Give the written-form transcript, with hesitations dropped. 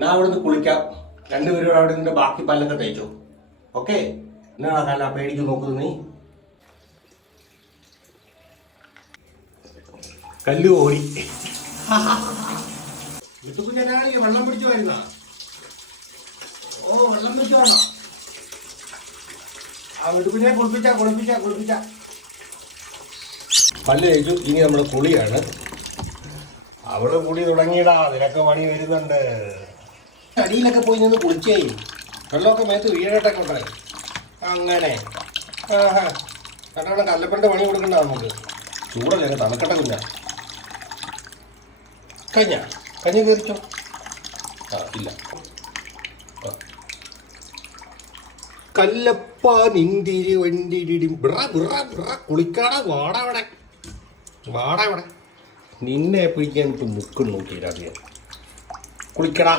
ഞാൻ അവിടെ നിന്ന് കുളിക്കാം. രണ്ടുപേരും അവിടെ നിന്ന് ബാക്കി പല്ലൊക്കെ തേച്ചു. ഓക്കെ, എന്നാ കല പേടിച്ച് നോക്കുന്നു നീ. കല്ല് ഓടി കുഞ്ഞനാണെങ്കിൽ വെള്ളം പിടിച്ചു വരുന്ന. ഓ, വെള്ളം പിടിച്ചു വേണോ? ആ വീട്ടുകുഞ്ഞെ കുളിപ്പിച്ച പല്ല് തേച്ചു. ഇനി നമ്മുടെ കുളിയാണ്. അവിടെ കുളി തുടങ്ങിയിടാ, അതിനൊക്കെ പണി വരുന്നുണ്ട്. അടിയിലൊക്കെ പോയി നിന്ന് കുളിച്ചേ, വെള്ളമൊക്കെ മേത്ത് വീഴട്ടൊക്കെ ഉണ്ടായി. അങ്ങനെ കണ്ടോളം കല്ലപ്പൻ്റെ പണി കൊടുക്കണ്ട നമുക്ക്. ചൂടല്ലേ, തണുക്കട്ടെ കുഞ്ഞ. കഞ്ഞി കയറിച്ചോ. ഇല്ല, കല്ലപ്പ നിന്തിരി വണ്ടിരി കുളിക്കാടാ. വാടാ ഇവിടെ നിന്നെ പിടിക്കാൻ മുക്കും നോക്കിയില്ല. കുളിക്കടാ.